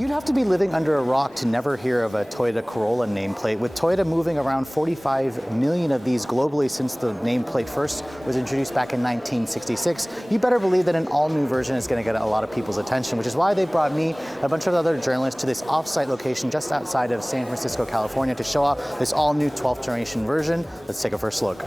You'd have to be living under a rock to never hear of a Toyota Corolla nameplate. With Toyota moving around 45 million of these globally since the nameplate first was introduced back in 1966, you better believe that an all-new version is going to get a lot of people's attention, which is why they brought me and a bunch of other journalists to this off-site location just outside of San Francisco, California to show off this all-new 12th generation version. Let's take a first look.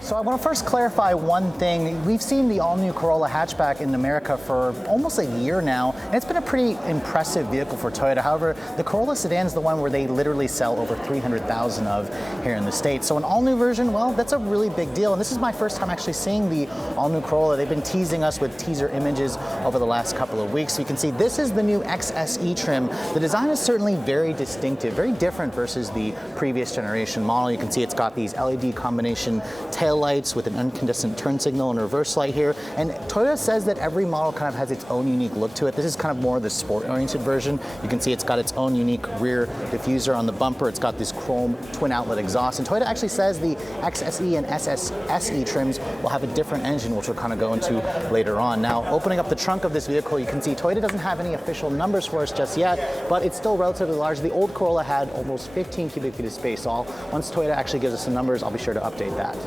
So I want to first clarify one thing. We've seen the all-new Corolla hatchback in America for almost a year now, and it's been a pretty impressive vehicle for Toyota. However, the Corolla sedan is the one where they literally sell over 300,000 of here in the States. So an all-new version, well, that's a really big deal. And this is my first time actually seeing the all-new Corolla. They've been teasing us with teaser images over the last couple of weeks. So you can see this is the new XSE trim. The design is certainly very distinctive, very different versus the previous generation model. You can see it's got these LED combination tail lights with an incandescent turn signal and reverse light here. And Toyota says that every model kind of has its own unique look to it. This is kind of more of the sport-oriented version. You can see it's got its own unique rear diffuser on the bumper. It's got this chrome twin outlet exhaust. And Toyota actually says the XSE and SE trims will have a different engine, which we'll kind of go into later on. Now, opening up the trunk of this vehicle, you can see Toyota doesn't have any official numbers for us just yet, but it's still relatively large. The old Corolla had almost 15 cubic feet of space. So once Toyota actually gives us some numbers, I'll be sure to update that.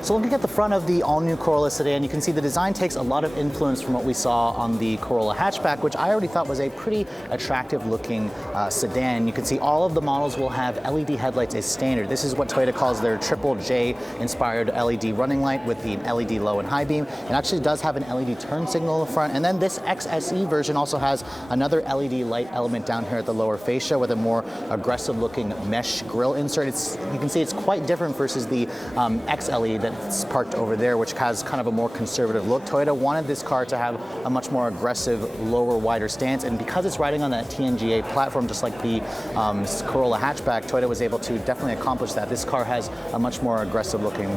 So looking at the front of the all-new Corolla sedan, you can see the design takes a lot of influence from what we saw on the Corolla hatchback, which I already thought was a pretty attractive looking sedan. You can see all of the models will have LED headlights as standard. This is what Toyota calls their Triple J inspired LED running light with the LED low and high beam. It actually does have an LED turn signal in the front. And then this XSE version also has another LED light element down here at the lower fascia with a more aggressive looking mesh grille insert. You can see it's quite different versus the XLE that's parked over there, which has kind of a more conservative look. Toyota wanted this car to have a much more aggressive, lower, wider stance, and because it's riding on that TNGA platform, just like the Corolla hatchback, Toyota was able to definitely accomplish that. This car has a much more aggressive looking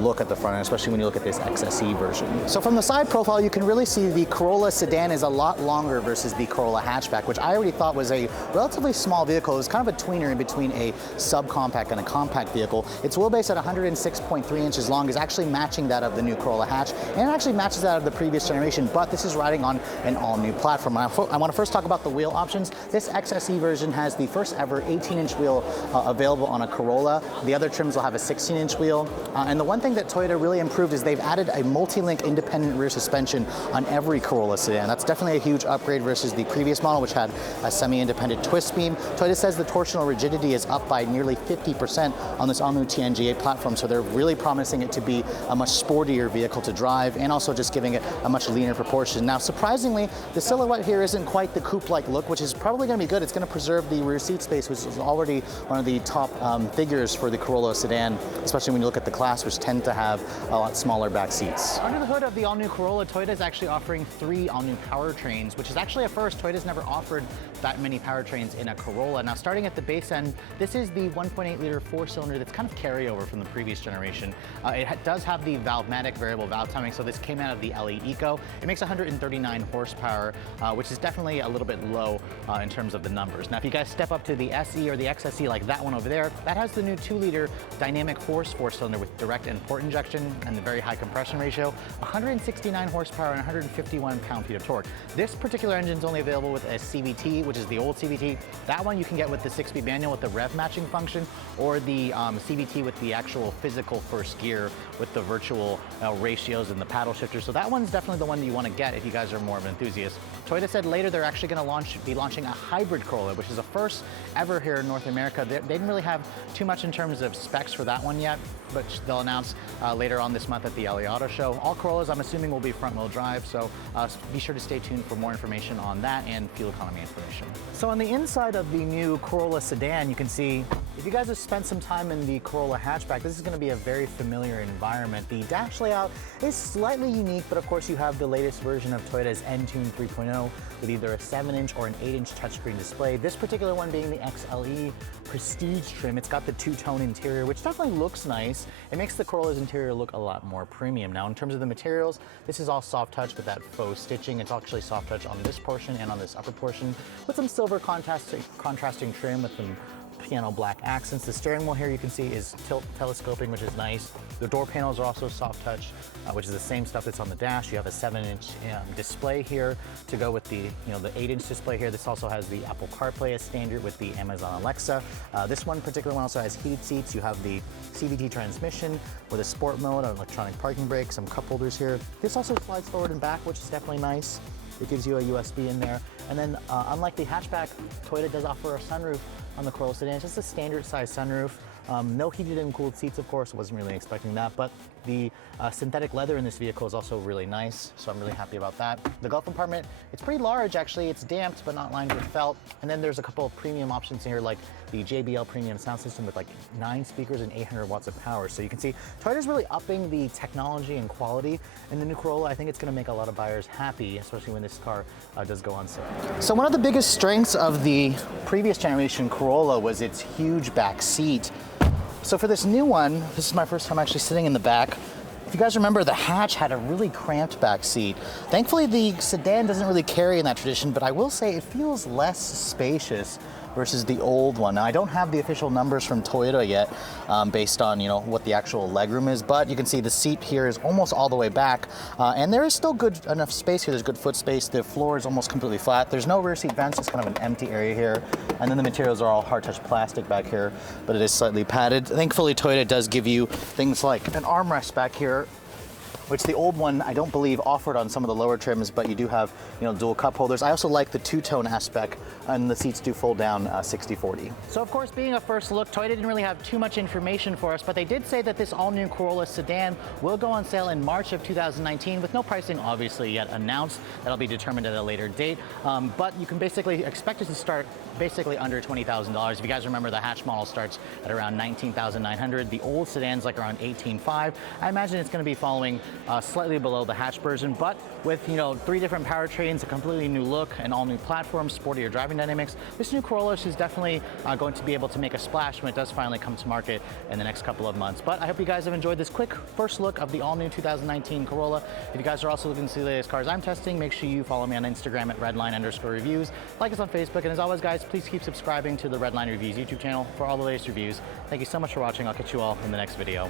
look at the front, especially when you look at this XSE version. So from the side profile, you can really see the Corolla sedan is a lot longer versus the Corolla hatchback, which I already thought was a relatively small vehicle. It was kind of a tweener in between a subcompact and a compact vehicle. Its wheelbase at 106.3 inches long is actually matching that of the new Corolla hatch, and it actually matches that of the previous generation, but this is riding on an all-new platform. I want to first talk about the wheel options. This XSE version has the first ever 18-inch wheel available on a Corolla. The other trims will have a 16-inch wheel, and the one thing that Toyota really improved is they've added a multi-link independent rear suspension on every Corolla sedan. That's definitely a huge upgrade versus the previous model, which had a semi-independent twist beam. Toyota says the torsional rigidity is up by nearly 50% on this all-new TNGA platform, so they're really promising it to be a much sportier vehicle to drive and also just giving it a much leaner proportion. Now, surprisingly, the silhouette here isn't quite the coupe-like look, which is probably going to be good. It's going to preserve the rear seat space, which is already one of the top figures for the Corolla sedan, especially when you look at the class, which tend to have a lot smaller back seats. Under the hood of the all-new Corolla, Toyota is actually offering 3 all-new powertrains, which is actually a first. Toyota's never offered that many powertrains in a Corolla. Now, starting at the base end, this is the 1.8-liter 4-cylinder that's kind of carryover from the previous generation. It does have the Valvematic variable valve timing, so this came out of the LE Eco. It makes 139 horsepower, which is definitely a little bit low in terms of the numbers. Now, if you guys step up to the SE or the XSE, like that one over there, that has the new 2-liter dynamic force 4-cylinder with direct and port injection and the very high compression ratio, 169 horsepower and 151 pound-feet of torque. This particular engine is only available with a CVT, which is the old CVT. That one you can get with the 6-speed manual with the rev matching function, or the CVT with the actual physical first gear with the virtual ratios and the paddle shifter. So that one's definitely the one you want to get if you guys are more of an enthusiast. Toyota said later they're actually going to be launching a hybrid Corolla, which is a first ever here in North America. They didn't really have too much in terms of specs for that one yet, but they'll announce later on this month at the LA Auto Show. All Corollas, I'm assuming, will be front-wheel drive, so be sure to stay tuned for more information on that and fuel economy information. So on the inside of the new Corolla sedan, you can see, if you guys have spent some time in the Corolla hatchback, this is going to be a very familiar environment. The dash layout is slightly unique, but of course you have the latest version of Toyota's Entune 3.0 with either a 7-inch or an 8-inch touchscreen display. This particular one being the XLE Prestige trim. It's got the 2-tone interior, which definitely looks nice. It makes the Corolla's interior look a lot more premium. Now, in terms of the materials, this is all soft touch with that faux stitching. It's actually soft touch on this portion and on this upper portion with some silver contrasting trim with some piano black accents. The steering wheel here you can see is tilt telescoping, which is nice. The door panels are also soft touch, which is the same stuff that's on the dash. You have a 7-inch display here to go with the the 8-inch display here. This also has the Apple CarPlay as standard with the Amazon Alexa. This one particular one also has heated seats. You have the CVT transmission with a sport mode, an electronic parking brake, some cup holders here. This also slides forward and back, which is definitely nice. It gives you a USB in there. And then unlike the hatchback, Toyota does offer a sunroof on the Corolla sedan. It's just a standard size sunroof. No heated and cooled seats, of course. Wasn't really expecting that, but the synthetic leather in this vehicle is also really nice, so I'm really happy about that. The glove compartment, it's pretty large actually. It's damped, but not lined with felt. And then there's a couple of premium options here, like the JBL premium sound system with like 9 speakers and 800 watts of power. So you can see Toyota's really upping the technology and quality in the new Corolla. I think it's gonna make a lot of buyers happy, especially when this car does go on sale. So one of the biggest strengths of the previous generation Corolla was its huge back seat. So for this new one, this is my first time actually sitting in the back. If you guys remember, the hatch had a really cramped back seat. Thankfully, the sedan doesn't really carry in that tradition, but I will say it feels less spacious versus the old one. Now, I don't have the official numbers from Toyota yet based on what the actual legroom is, but you can see the seat here is almost all the way back, and there is still good enough space here. There's good foot space. The floor is almost completely flat. There's no rear seat vents. It's kind of an empty area here, and then the materials are all hard touch plastic back here, but it is slightly padded. Thankfully, Toyota does give you things like an armrest back here, which the old one I don't believe offered on some of the lower trims, but you do have dual cup holders. I also like the two-tone aspect, and the seats do fold down 60/40. So of course, being a first look, Toyota didn't really have too much information for us, but they did say that this all-new Corolla sedan will go on sale in March of 2019 with no pricing obviously yet announced. That'll be determined at a later date, but you can basically expect it to start basically under $20,000. If you guys remember, the hatch model starts at around $19,900. The old sedan's like around $18,500. I imagine it's going to be following slightly below the hatch version, but with 3 different powertrains, a completely new look, an all-new platform, sportier driving dynamics, this new Corolla is definitely going to be able to make a splash when it does finally come to market in the next couple of months. But I hope you guys have enjoyed this quick first look of the all-new 2019 Corolla. If you guys are also looking to see the latest cars I'm testing, make sure you follow me on Instagram at Redline_reviews. Like us on Facebook, and as always, guys, please keep subscribing to the Redline Reviews YouTube channel for all the latest reviews. Thank you so much for watching. I'll catch you all in the next video.